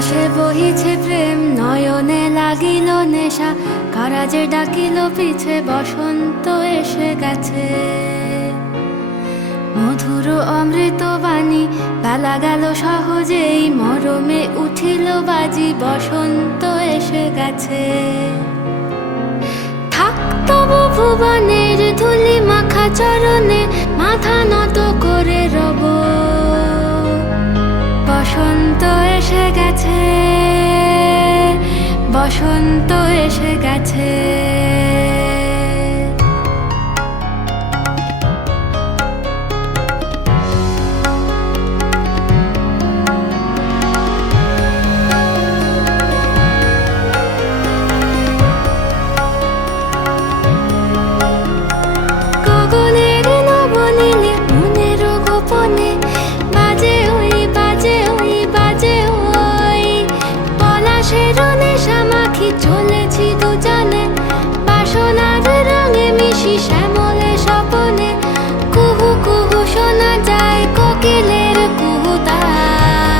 বাতাসে বহিছে প্রেম, নয়নে লাগিল নেশা, কারাজে ডাকিল পিছে, বসন্ত এসে গেছে। মধুর অমৃত বাণী, বেলা গেল সহজেই, মরমে উঠিল বাজি, বসন্ত এসে গেছে। থাক তবু ভুবনের ধুলি মাখা চরণে, মাথা নত করে রব। বসন্ত এসে গেছে, বসন্ত এসে গেছে। গগনের নবনীলে, মনের গোপনে, বাজে ওই বাজে ওই বাজে ওই। পলাশের নেশা মাখি চলেছি দুজনে, বাসনার রঙে মিশি শ্যামলে স্বপনে। কুহু কুহু শোনা যায় কোকিলের কুহুতান।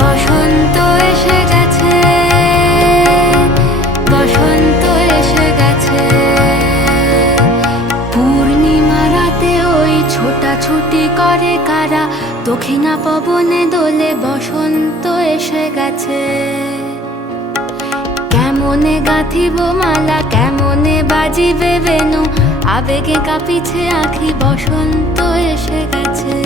বসন্ত এসে গেছে, বসন্ত এসে গেছে। পূর্ণিমা রাতে ওই ছোটাছুটি করে কারা, দক্ষিণা পবনে দোলে, বসন্ত এসে গেছে। কেমনে গাঁথিব মালা, কেমনে বাজিবে বেনু, আবেগে কাঁপিছে আঁখি, বসন্ত এসে গেছে।